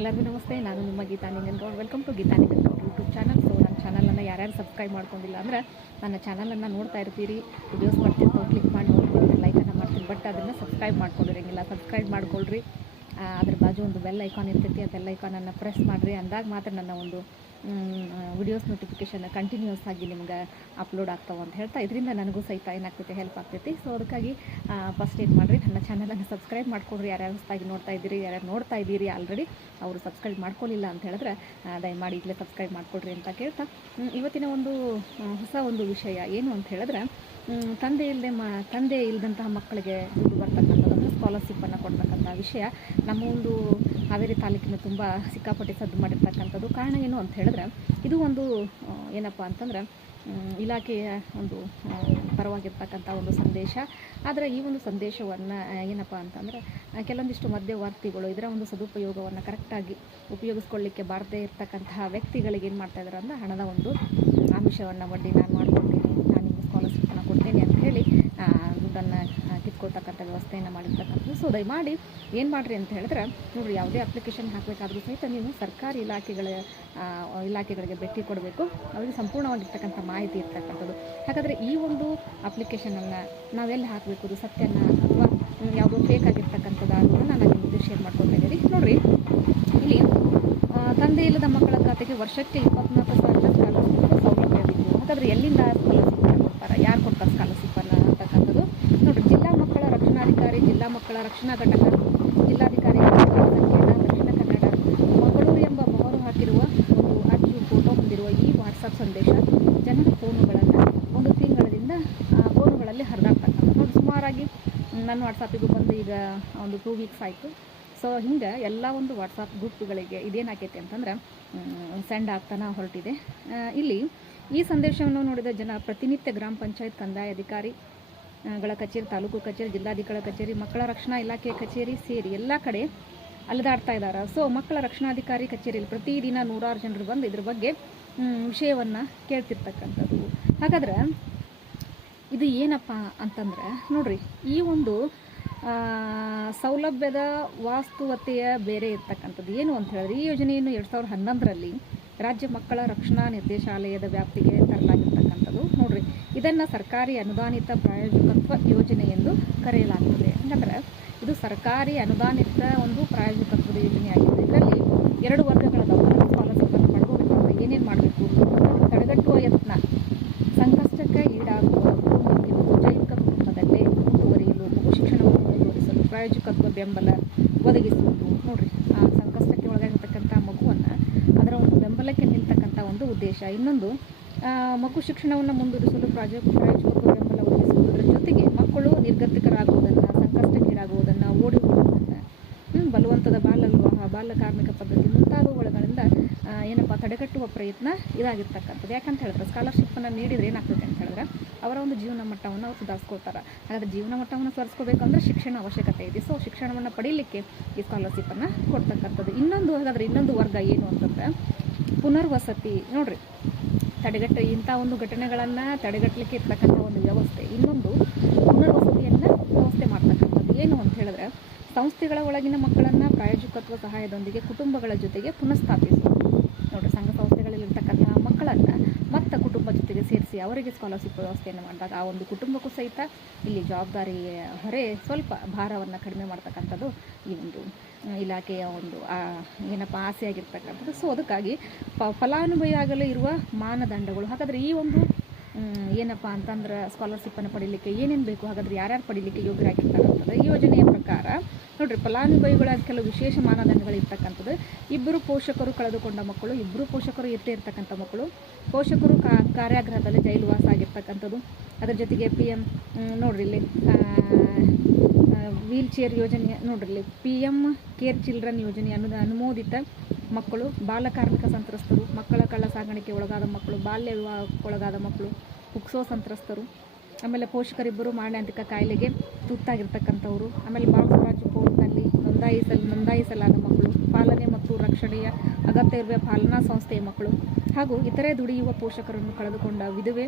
ಎಲ್ಲರಿಗೂ ನಮಸ್ತೆ. ನಾನು ನಿಮ್ಮ Geeta Ninganagouda. Welcome to Geeta Ninganagouda YouTube channel. So ನನ್ನ ಚಾನಲನ್ನು ಯಾರ್ಯಾರು ಸಬ್ಸ್ಕ್ರೈಬ್ ಮಾಡ್ಕೊಂಡಿಲ್ಲ ಅಂದರೆ ನನ್ನ ಚಾನಲನ್ನು ನೋಡ್ತಾ ಇರ್ತೀರಿ, ವಿಡಿಯೋಸ್ ಮಾಡ್ತಿರ್ತಾವೆ, ಕ್ಲಿಕ್ ಮಾಡಿ ನೋಡ್ತೀನಿ, ಲೈಕನ್ನು ಮಾಡ್ತೀನಿ. ಬಟ್ ಅದನ್ನು ಸಬ್ಸ್ಕ್ರೈಬ್ ಮಾಡ್ಕೊಂಡಿರಂಗಿಲ್ಲ. ಸಬ್ಸ್ಕ್ರೈಬ್ ಮಾಡ್ಕೊಳ್ರಿ. ಅದ್ರ ಬಾಜು ಒಂದು ಬೆಲ್ ಐಕಾನ್ ಇರ್ತೈತಿ, ಆ ಬೆಲ್ ಐಕಾನನ್ನು ಪ್ರೆಸ್ ಮಾಡಿರಿ. ಅಂದಾಗ ಮಾತ್ರ ನನ್ನ ಒಂದು ವಿಡಿಯೋಸ್ ನೋಟಿಫಿಕೇಷನ್ ಕಂಟಿನ್ಯೂಸ್ ಆಗಿ ನಿಮ್ಗೆ ಅಪ್ಲೋಡ್ ಆಗ್ತಾವೆ ಅಂತ ಹೇಳ್ತಾ, ಇದರಿಂದ ನನಗೂ ಸಹಿತ ಏನಾಗ್ತೈತೆ, ಹೆಲ್ಪ್ ಆಗ್ತೈತಿ. ಸೊ ಅದಕ್ಕಾಗಿ ಫಸ್ಟ್ ಏನು ಮಾಡಿರಿ, ನನ್ನ ಚಾನಲನ್ನು ಸಬ್ಸ್ಕ್ರೈಬ್ ಮಾಡ್ಕೊಳ್ರಿ. ಯಾರ್ಯಾರು ಹೊಸದಾಗಿ ನೋಡ್ತಾ ಇದ್ದೀರಿ, ಯಾರ್ಯಾರು ನೋಡ್ತಾ ಇದ್ದೀರಿ ಆಲ್ರೆಡಿ ಅವರು ಸಬ್ಸ್ಕ್ರೈಬ್ ಮಾಡ್ಕೊಳ್ಳಿಲ್ಲ ಅಂತ ಹೇಳಿದ್ರೆ ದಯಮಾಡಿ ಈಗಲೇ ಸಬ್ಸ್ಕ್ರೈಬ್ ಮಾಡ್ಕೊಳ್ರಿ ಅಂತ ಕೇಳ್ತಾ, ಇವತ್ತಿನ ಒಂದು ಹೊಸ ಒಂದು ವಿಷಯ ಏನು ಅಂತ ಹೇಳಿದ್ರೆ, ತಂದೆ ಇಲ್ಲದಂತಹ ಮಕ್ಕಳಿಗೆ ದುಡ್ಡು ಬರ್ತಕ್ಕಂಥದ್ದು ಅಂದರೆ ಸ್ಕಾಲರ್ಶಿಪ್ಪನ್ನು ಕೊಡ್ತಕ್ಕಂಥ ವಿಷಯ ನಮ್ಮ ಒಂದು ಹಾವೇರಿ ತಾಲೂಕಿನ ತುಂಬ ಸಿಕ್ಕಾಪಟ್ಟೆ ಸದ್ದು ಮಾಡಿರ್ತಕ್ಕಂಥದ್ದು. ಕಾರಣ ಏನು ಅಂತ ಹೇಳಿದ್ರೆ, ಇದು ಒಂದು ಏನಪ್ಪ ಅಂತಂದ್ರೆ ಇಲಾಖೆಯ ಒಂದು ಪರವಾಗಿರ್ತಕ್ಕಂಥ ಒಂದು ಸಂದೇಶ. ಆದರೆ ಈ ಒಂದು ಸಂದೇಶವನ್ನು ಏನಪ್ಪ ಅಂತಂದರೆ ಕೆಲವೊಂದಿಷ್ಟು ಮಧ್ಯವರ್ತಿಗಳು ಇದರ ಒಂದು ಸದುಪಯೋಗವನ್ನು ಕರೆಕ್ಟಾಗಿ ಉಪಯೋಗಿಸ್ಕೊಳ್ಳಿಕ್ಕೆ ಬಾರದೇ ಇರ್ತಕ್ಕಂತಹ ವ್ಯಕ್ತಿಗಳಿಗೆ ಏನು ಮಾಡ್ತಾಯಿದ್ದಾರೆ ಅಂದರೆ, ಹಣದ ಒಂದು ಆಮಿಷವನ್ನು ಒಡ್ಡಿ ನಾನು ಮಾಡ್ಕೊಡ್ತೀನಿ, ನಾನು ನಿಮಗೆ ಸ್ಕಾಲರ್ಶಿಪ್ಪನ್ನು ಕೊಡ್ತೇನೆ ಅಂತ ಹೇಳಿ ದುಡ್ಡನ್ನು ಕಿತ್ಕೊಳ್ತಕ್ಕಂಥ ವ್ಯವಸ್ಥೆಯನ್ನು ಮಾಡಿರ್ತಕ್ಕಂಥದ್ದು. ಸೊ ದಯಮಾಡಿ ಏನು ಮಾಡಿರಿ ಅಂತ ಹೇಳಿದ್ರೆ, ನೋಡಿರಿ, ಯಾವುದೇ ಅಪ್ಲಿಕೇಶನ್ ಹಾಕಬೇಕಾದ್ರೂ ಸಹಿತ ನೀವು ಸರ್ಕಾರಿ ಇಲಾಖೆಗಳಿಗೆ ಭೇಟಿ ಕೊಡಬೇಕು. ಅವರಿಗೆ ಸಂಪೂರ್ಣವಾಗಿರ್ತಕ್ಕಂಥ ಮಾಹಿತಿ ಇರ್ತಕ್ಕಂಥದ್ದು. ಹಾಗಾದರೆ ಈ ಒಂದು ಅಪ್ಲಿಕೇಶನನ್ನು ನಾವೆಲ್ಲಿ ಹಾಕಬೇಕು, ಅದು ಸತ್ಯನ ಅಥವಾ ಯಾವುದೋ ಫೇಕ್ ಆಗಿರ್ತಕ್ಕಂಥದ್ದು ಅನ್ನೋದನ್ನು ನಾನು ನಿಮಗೆ ಶೇರ್ ಮಾಡ್ಕೊಳ್ತಾ ಇದ್ದೀನಿ. ನೋಡಿರಿ, ಇಲ್ಲಿ ತಂದೆ ಇಲ್ಲದ ಮಕ್ಕಳ ಖಾತೆಗೆ ವರ್ಷಕ್ಕೆ 24,000 ಸ್ಕಾಲರ್ಶಿಪ್ ಸೌಲಭ್ಯವಿದ್ದು, ಹಾಗಾದರೆ ಎಲ್ಲಿಂದ ಸ್ಕಾಲರ್ಶಿಪ್ಪನ್ನು ಕೊಡ್ತಾರೆ, ಯಾರು ಕೊಡ್ತಾರೆ ಸ್ಕಾಲರ್ಶಿಪ್ಪನ್ನು ಅಂತಕ್ಕಂಥದ್ದು ನೋಡಿರಿ. ಜಿಲ್ಲಾ ಮಕ್ಕಳ ರಕ್ಷಣಾಧಿಕಾರಿ, ಜಿಲ್ಲಾ ಮಕ್ಕಳ ರಕ್ಷಣಾ ಘಟಕ, ಜಿಲ್ಲಾಧಿಕಾರಿ ದಕ್ಷಿಣ ಕನ್ನಡ, ಮಂಗಳೂರು ಎಂಬ ಮೊಹರು ಹಾಕಿರುವ ಒಂದು ಅಚ್ಚು ಫೋಟೋ ಹೊಂದಿರುವ ಈ ವಾಟ್ಸಪ್ ಸಂದೇಶ ಜನರ ಫೋನುಗಳನ್ನು ಒಂದು ತಿಂಗಳಿಂದ ಫೋನುಗಳಲ್ಲಿ ಹರಿದಾಡ್ತಕ್ಕಂಥ ನೋಡಿ. ಸುಮಾರಾಗಿ ನನ್ನ ವಾಟ್ಸಪ್ಪಿಗೂ ಬಂದು ಈಗ ಒಂದು 2 ವೀಕ್ಸ್ ಆಯಿತು. ಸೊ ಹಿಂಗೆ ಎಲ್ಲ ಒಂದು ವಾಟ್ಸಪ್ ಗ್ರೂಪ್ಗಳಿಗೆ ಇದೇನಾಗೈತೆ ಅಂತಂದ್ರೆ ಸೆಂಡ್ ಆಗ್ತಾನೆ ಹೊರಟಿದೆ. ಇಲ್ಲಿ ಈ ಸಂದೇಶವನ್ನು ನೋಡಿದ ಜನ ಪ್ರತಿನಿತ್ಯ ಗ್ರಾಮ ಪಂಚಾಯತ್ ಕಂದಾಯ ಅಧಿಕಾರಿಗಳ ಕಚೇರಿ, ತಾಲೂಕು ಕಚೇರಿ, ಜಿಲ್ಲಾಧಿಕಾರಿಗಳ ಕಚೇರಿ, ಮಕ್ಕಳ ರಕ್ಷಣಾ ಇಲಾಖೆ ಕಚೇರಿ ಸೇರಿ ಎಲ್ಲ ಕಡೆ ಅಲೆದಾಡ್ತಾ ಇದ್ದಾರೆ. ಸೊ ಮಕ್ಕಳ ರಕ್ಷಣಾಧಿಕಾರಿ ಕಚೇರಿಯಲ್ಲಿ ಪ್ರತಿದಿನ 100 ಜನರು ಬಂದು ಇದ್ರ ಬಗ್ಗೆ ವಿಷಯವನ್ನು ಕೇಳ್ತಿರ್ತಕ್ಕಂಥದ್ದು. ಹಾಗಾದ್ರೆ ಇದು ಏನಪ್ಪ ಅಂತಂದ್ರೆ ನೋಡ್ರಿ, ಈ ಒಂದು ಸೌಲಭ್ಯದ ವಾಸ್ತವತೆಯ ಬೇರೆ ಇರ್ತಕ್ಕಂಥದ್ದು ಏನು ಅಂತ ಹೇಳಿದ್ರೆ, ಈ ಯೋಜನೆಯನ್ನು 2011ರಲ್ಲಿ ರಾಜ್ಯ ಮಕ್ಕಳ ರಕ್ಷಣಾ ನಿರ್ದೇಶಾಲಯದ ವ್ಯಾಪ್ತಿಗೆ ತರಲಾಗಿರ್ತಕ್ಕಂಥದ್ದು. ನೋಡ್ರಿ, ಇದನ್ನು ಸರ್ಕಾರಿ ಅನುದಾನಿತ ಪ್ರಾಯೋಜಕತ್ವ ಯೋಜನೆ ಎಂದು ಕರೆಯಲಾಗುತ್ತದೆ. ಹಾಗಾದ್ರೆ ಇದು ಸರ್ಕಾರಿ ಅನುದಾನಿತ ಒಂದು ಪ್ರಾಯೋಜಕತ್ವದ ಯೋಜನೆಯಾಗಿದೆ. ಇದರಲ್ಲಿ 2 ವರ್ಗಗಳದಾವ. ಸ್ಕಾಲರ್ಶಿಪ್ಪನ್ನು ಪಡೆದುಕೊಳ್ಳಲು ಏನೇನು ಮಾಡಬೇಕು, ತಡೆಗಟ್ಟುವ ಯತ್ನ, ಸಂಕಷ್ಟಕ್ಕೆ ಈಡಾಗುವ ಕುಟುಂಬಕ್ಕೆ ಜೈವಿಕ ಕುಟುಂಬದಲ್ಲೇ ಮುಂದುವರಿಯಲು ಮಗು ಶಿಕ್ಷಣವನ್ನು ಮುಂದುವರಿಸಲು ಪ್ರಾಯೋಜಕತ್ವ ಬೆಂಬಲ ಒದಗಿಸುವುದು. ನೋಡ್ರಿ, ಆ ಸಂಕಷ್ಟಕ್ಕೆ ಒಳಗಾಗಿರ್ತಕ್ಕಂಥ ಮಗುವನ್ನು ಅದರ ಒಂದು ಬೆಂಬಲಕ್ಕೆ ನಿಲ್ತಕ್ಕಂಥ ಒಂದು ಉದ್ದೇಶ. ಇನ್ನೊಂದು, ಮಗು ಶಿಕ್ಷಣವನ್ನು ಮುಂದುವರಿಸಲು ಪ್ರಾಯೋಜಕತ್ವ ಬೆಂಬಲ ಒದಗಿಸುವುದರ ಜೊತೆಗೆ ಮಕ್ಕಳು ನಿರ್ಗತಿಕರಾಗುವುದನ್ನು, ಸಂಕಷ್ಟಕ್ಕೀಡಾಗುವುದನ್ನು, ಓಡಿ ಹೋಗುವುದನ್ನು, ಬಲವಂತದ ಬಾಲ್ಯವಿವಾಹ, ಬಾಲ್ಯ ಕಾರ್ಮಿಕ ಪದ್ಧತಿ ಮುಂತಾದವುಗಳಿಂದ ಏನಪ್ಪ ತಡೆಗಟ್ಟುವ ಪ್ರಯತ್ನ ಇದಾಗಿರ್ತಕ್ಕಂಥದ್ದು. ಯಾಕಂತ ಹೇಳಿದ್ರೆ ಸ್ಕಾಲರ್ಶಿಪ್ಪನ್ನು ನೀಡಿದರೆ ಏನಾಗ್ತದೆ ಅಂತ ಹೇಳಿದ್ರೆ ಅವರ ಒಂದು ಜೀವನ ಮಟ್ಟವನ್ನು ಅವ್ರು ಸುಧಾರಿಸ್ಕೊಳ್ತಾರೆ. ಹಾಗಾದರೆ ಜೀವನ ಮಟ್ಟವನ್ನು ಸುಧಾರಿಸ್ಕೋಬೇಕು ಅಂದರೆ ಶಿಕ್ಷಣ ಅವಶ್ಯಕತೆ ಇದೆ. ಸೊ ಶಿಕ್ಷಣವನ್ನು ಪಡೀಲಿಕ್ಕೆ ಈ ಸ್ಕಾಲರ್ಶಿಪ್ಪನ್ನು ಕೊಡ್ತಕ್ಕಂಥದ್ದು. ಇನ್ನೊಂದು ವರ್ಗ ಏನು ಅಂತಂದ್ರೆ ಪುನರ್ವಸತಿ. ನೋಡ್ರಿ, ಇಂಥ ಒಂದು ಘಟನೆಗಳನ್ನು ತಡೆಗಟ್ಟಲಿಕ್ಕೆ ಇರ್ತಕ್ಕಂಥ ಒಂದು ವ್ಯವಸ್ಥೆ. ಇನ್ನೊಂದು ಪುನರ್ವಸತಿಯನ್ನು ವ್ಯವಸ್ಥೆ ಮಾಡ್ತಕ್ಕಂಥದ್ದು. ಏನು ಅಂತ ಹೇಳಿದ್ರೆ, ಸಂಸ್ಥೆಗಳ ಒಳಗಿನ ಮಕ್ಕಳನ್ನು ಪ್ರಾಯೋಜಕತ್ವ ಸಹಾಯದೊಂದಿಗೆ ಕುಟುಂಬಗಳ ಜೊತೆಗೆ ಪುನಃಸ್ಥಾಪಿಸುವುದು. ನೋಡಿರಿ, ಸಂಘ ಸಂಸ್ಥೆಗಳಲ್ಲಿರ್ತಕ್ಕಂತಹ ಮಕ್ಕಳನ್ನು ಮತ್ತು ಕುಟುಂಬ ಜೊತೆಗೆ ಸೇರಿಸಿ ಅವರಿಗೆ ಸ್ಕಾಲರ್ಶಿಪ್ ವ್ಯವಸ್ಥೆಯನ್ನು ಮಾಡಿದಾಗ ಆ ಒಂದು ಕುಟುಂಬಕ್ಕೂ ಸಹಿತ ಇಲ್ಲಿ ಜವಾಬ್ದಾರಿ ಹೊರೆ, ಸ್ವಲ್ಪ ಭಾರವನ್ನು ಕಡಿಮೆ ಮಾಡ್ತಕ್ಕಂಥದ್ದು ಈ ಒಂದು ಇಲಾಖೆಯ ಒಂದು ಏನಪ್ಪ ಆಸೆಯಾಗಿರ್ತಕ್ಕಂಥದ್ದು. ಸೊ ಅದಕ್ಕಾಗಿ ಫಲಾನುಭವಿ ಆಗಲು ಇರುವ ಮಾನದಂಡಗಳು. ಹಾಗಾದರೆ ಈ ಒಂದು ಏನಪ್ಪ ಅಂತಂದ್ರೆ ಸ್ಕಾಲರ್ಶಿಪ್ಪನ್ನು ಪಡೀಲಿಕ್ಕೆ ಏನೇನು ಬೇಕು, ಹಾಗಾದರೆ ಯಾರ್ಯಾರು ಪಡೀಲಿಕ್ಕೆ ಯೋಗ್ಯರಾಗಿರ್ತಾರೆ ಅಂತಂದರೆ, ಈ ಯೋಜನೆಯ ಪ್ರಕಾರ ನೋಡಿರಿ, ಫಲಾನುಭವಿಗಳ ಕೆಲವು ವಿಶೇಷ ಮಾನದಂಡಗಳು ಇರ್ತಕ್ಕಂಥದ್ದು. 2 ಪೋಷಕರು ಕಳೆದುಕೊಂಡ ಮಕ್ಕಳು, 2 ಪೋಷಕರು ಇರ್ತೇ ಇರ್ತಕ್ಕಂಥ ಮಕ್ಕಳು, ಪೋಷಕರು ಕಾರ್ಯಾಗೃಹದಲ್ಲಿ ಜೈಲುವಾಸ ಆಗಿರ್ತಕ್ಕಂಥದ್ದು. ಅದರ ಜೊತೆಗೆ PM ನೋಡ್ರಿ ಇಲ್ಲಿ ವೀಲ್ ಚೇರ್ ಯೋಜನೆ, ನೋಡ್ರಿ PM ಕೇರ್ ಚಿಲ್ಡ್ರನ್ ಯೋಜನೆ ಅನುಮೋದಿತ ಮಕ್ಕಳು, ಬಾಲಕಾರ್ಮಿಕ ಸಂತ್ರಸ್ತರು, ಮಕ್ಕಳ ಕಳ್ಳ ಸಾಗಾಣಿಕೆ ಒಳಗಾದ ಮಕ್ಕಳು, ಬಾಲ್ಯ ವಿವಾಹಕ್ಕೊಳಗಾದ ಮಕ್ಕಳು, ಪುಕ್ಸೋ ಸಂತ್ರಸ್ತರು, ಆಮೇಲೆ ಪೋಷಕರಿಬ್ಬರು ಮಾರಣಾಂತಿಕ ಕಾಯಿಲೆಗೆ ತುತ್ತಾಗಿರ್ತಕ್ಕಂಥವ್ರು, ಆಮೇಲೆ ಬಾಕ್ಸ್ ಕೋರ್ಟ್ನಲ್ಲಿ ನೋಂದಾಯಿಸಲಾದ ಮಕ್ಕಳು, ಪಾಲನೆ ಮತ್ತು ರಕ್ಷಣೆಯ ಅಗತ್ಯವಿರುವ ಪಾಲನಾ ಸಂಸ್ಥೆಯ ಮಕ್ಕಳು, ಹಾಗೂ ಇತರೆ ದುಡಿಯುವ ಪೋಷಕರನ್ನು ಕಳೆದುಕೊಂಡ ವಿಧವೆ,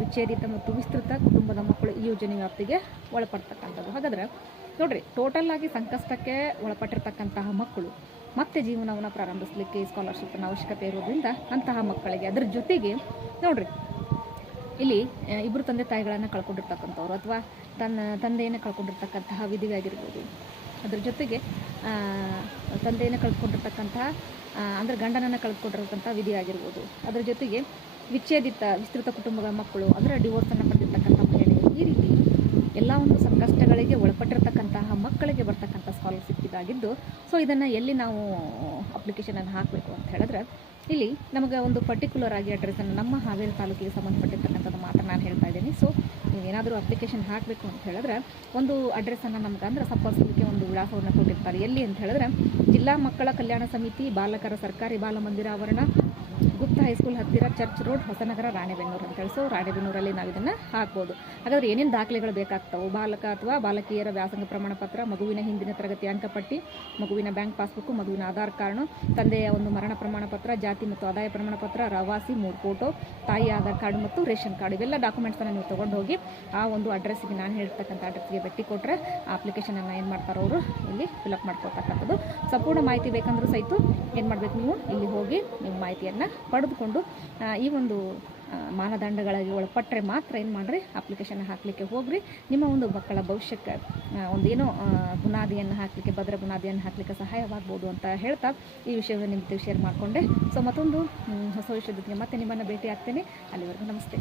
ವಿಚ್ಛೇದಿತ ಮತ್ತು ವಿಸ್ತೃತ ಕುಟುಂಬದ ಮಕ್ಕಳು ಈ ಯೋಜನೆ ವ್ಯಾಪ್ತಿಗೆ ಒಳಪಡ್ತಕ್ಕಂಥದ್ದು. ಹಾಗಾದರೆ ನೋಡ್ರಿ, ಟೋಟಲ್ ಆಗಿ ಸಂಕಷ್ಟಕ್ಕೆ ಒಳಪಟ್ಟಿರ್ತಕ್ಕಂತಹ ಮಕ್ಕಳು ಮತ್ತೆ ಜೀವನವನ್ನು ಪ್ರಾರಂಭಿಸಲಿಕ್ಕೆ ಈ ಸ್ಕಾಲರ್ಶಿಪ್ನ ಅವಶ್ಯಕತೆ ಇರೋದ್ರಿಂದ ಅಂತಹ ಮಕ್ಕಳಿಗೆ ಅದರ ಜೊತೆಗೆ ನೋಡಿರಿ ಇಲ್ಲಿ ಇಬ್ಬರು ತಂದೆ ತಾಯಿಗಳನ್ನು ಕಳ್ಕೊಂಡಿರ್ತಕ್ಕಂಥವ್ರು ಅಥವಾ ತಂದೆಯನ್ನು ಕಳ್ಕೊಂಡಿರ್ತಕ್ಕಂತಹ ವಿಧವೆ ಆಗಿರ್ಬೋದು, ಅದ್ರ ಜೊತೆಗೆ ತಂದೆಯನ್ನು ಕಳ್ಕೊಂಡಿರ್ತಕ್ಕಂತಹ ಅಂದರೆ ಗಂಡನನ್ನು ಕಳ್ಕೊಂಡಿರ್ತಕ್ಕಂಥ ವಿಧಿ ಆಗಿರ್ಬೋದು, ಅದರ ಜೊತೆಗೆ ವಿಸ್ತೃತ ಕುಟುಂಬಗಳ ಮಕ್ಕಳು ಅಂದರೆ ಡಿವೋರ್ಸನ್ನು ಪಡೆದಿರ್ತಕ್ಕಂಥ ಮಹಿಳೆ, ಈ ರೀತಿ ಎಲ್ಲ ಒಂದು ಸಂಕಷ್ಟಗಳಿಗೆ ಒಳಪಟ್ಟಿರ್ತಕ್ಕಂತಹ ಮಕ್ಕಳಿಗೆ ಬರ್ತಕ್ಕಂಥ ಸ್ಕಾಲರ್ಶಿಪ್ ಇದಾಗಿದ್ದು, ಸೊ ಇದನ್ನು ಎಲ್ಲಿ ನಾವು ಅಪ್ಲಿಕೇಶನನ್ನು ಹಾಕಬೇಕು ಅಂತ ಹೇಳಿದ್ರೆ ಇಲ್ಲಿ ನಮಗೆ ಒಂದು ಪರ್ಟಿಕ್ಯುಲರ್ ಆಗಿ ಅಡ್ರೆಸ್ಸನ್ನು ನಮ್ಮ ಹಾವೇರಿ ತಾಲೂಕಿಗೆ ಸಂಬಂಧಪಟ್ಟಿರ್ತಕ್ಕಂಥದ್ದು ಮಾತ್ರ ನಾನು ಹೇಳ್ತಾ ಇದ್ದೀನಿ. ಸೊ ನೀವು ಏನಾದರೂ ಅಪ್ಲಿಕೇಶನ್ ಹಾಕಬೇಕು ಅಂತ ಹೇಳಿದ್ರೆ ಒಂದು ಅಡ್ರೆಸ್ಸನ್ನು ನಮ್ಗೆ ಅಂದರೆ ಸಂಪರ್ಕಿಸಲಿಕ್ಕೆ ಒಂದು ವಿಳಾಸವನ್ನು ಕೊಟ್ಟಿರ್ತಾರೆ. ಎಲ್ಲಿ ಅಂತ ಹೇಳಿದ್ರೆ ಜಿಲ್ಲಾ ಮಕ್ಕಳ ಕಲ್ಯಾಣ ಸಮಿತಿ, ಬಾಲಕರ ಸರ್ಕಾರಿ ಬಾಲಮಂದಿರ ಆವರಣ, ಗುಪ್ತ ಹೈಸ್ಕೂಲ್ ಹತ್ತಿರ, ಚರ್ಚ್ ರೋಡ್, ಹೊಸನಗರ, ರಾಣೆಬೆನ್ನೂರು ಅಂತೇಳಿ. ಸೊ ರಾಣೆಬೆನ್ನೂರಲ್ಲಿ ನಾವು ಇದನ್ನು ಹಾಕ್ಬೋದು. ಹಾಗಾದರೆ ಏನೇನು ದಾಖಲೆಗಳು ಬೇಕಾಗ್ತವೆ? ಬಾಲಕ ಅಥವಾ ಬಾಲಕಿಯರ ವ್ಯಾಸಂಗ ಪ್ರಮಾಣ ಪತ್ರ, ಮಗುವಿನ ಹಿಂದಿನ ತರಗತಿ ಅಂಕಪಟ್ಟಿ, ಮಗುವಿನ ಬ್ಯಾಂಕ್ ಪಾಸ್ಬುಕ್, ಮಗುವಿನ ಆಧಾರ್ ಕಾರ್ಡು, ತಂದೆಯ ಒಂದು ಮರಣ ಪ್ರಮಾಣ ಪತ್ರ, ಜಾತಿ ಮತ್ತು ಆದಾಯ ಪ್ರಮಾಣ ಪತ್ರ, ರವಾಸಿ 3 ಫೋಟೋ, ತಾಯಿ ಆಧಾರ್ ಕಾರ್ಡು ಮತ್ತು ರೇಷನ್ ಕಾರ್ಡ್, ಇವೆಲ್ಲ ಡಾಕ್ಯುಮೆಂಟ್ಸನ್ನು ನೀವು ತೊಗೊಂಡು ಹೋಗಿ ಆ ಒಂದು ಅಡ್ರೆಸ್ಸಿಗೆ ನಾನು ಹೇಳ್ತಕ್ಕಂಥ ಅಡ್ರೆಸ್ಗೆ ಭೇಟಿ ಕೊಟ್ಟರೆ ಆ ಅಪ್ಲಿಕೇಶನನ್ನು ಏನು ಮಾಡ್ತಾರೋ ಅವರು ಇಲ್ಲಿ ಫಿಲಪ್ ಮಾಡ್ಕೊಳ್ತಕ್ಕಂಥದ್ದು. ಸಂಪೂರ್ಣ ಮಾಹಿತಿ ಬೇಕಂದ್ರೂ ಸಹಿತ ಏನು ಮಾಡಬೇಕು, ನೀವು ಇಲ್ಲಿ ಹೋಗಿ ನಿಮ್ಮ ಮಾಹಿತಿಯನ್ನು ಪಡೆದುಕೊಂಡು ಈ ಒಂದು ಮಾನದಂಡಗಳಿಗೆ ಒಳಪಟ್ಟರೆ ಮಾತ್ರ ಏನು ಮಾಡಿರಿ ಅಪ್ಲಿಕೇಶನ್ ಹಾಕಲಿಕ್ಕೆ ಹೋಗ್ರಿ. ನಿಮ್ಮ ಒಂದು ಮಕ್ಕಳ ಭವಿಷ್ಯಕ್ಕೆ ಒಂದೇನೋ ಬುನಾದಿಯನ್ನು ಹಾಕಲಿಕ್ಕೆ, ಭದ್ರ ಬುನಾದಿಯನ್ನು ಹಾಕಲಿಕ್ಕೆ ಸಹಾಯವಾಗ್ಬೋದು ಅಂತ ಹೇಳ್ತಾ ಈ ವಿಷಯವನ್ನು ನಿಮ್ಮ ಜೊತೆ ಶೇರ್ ಮಾಡಿಕೊಂಡೆ. ಸೊ ಮತ್ತೊಂದು ಹೊಸ ವಿಷಯದೊಂದಿಗೆ ಮತ್ತೆ ನಿಮ್ಮನ್ನು ಭೇಟಿ ಆಗ್ತೇನೆ. ಅಲ್ಲಿವರೆಗೂ ನಮಸ್ತೆ.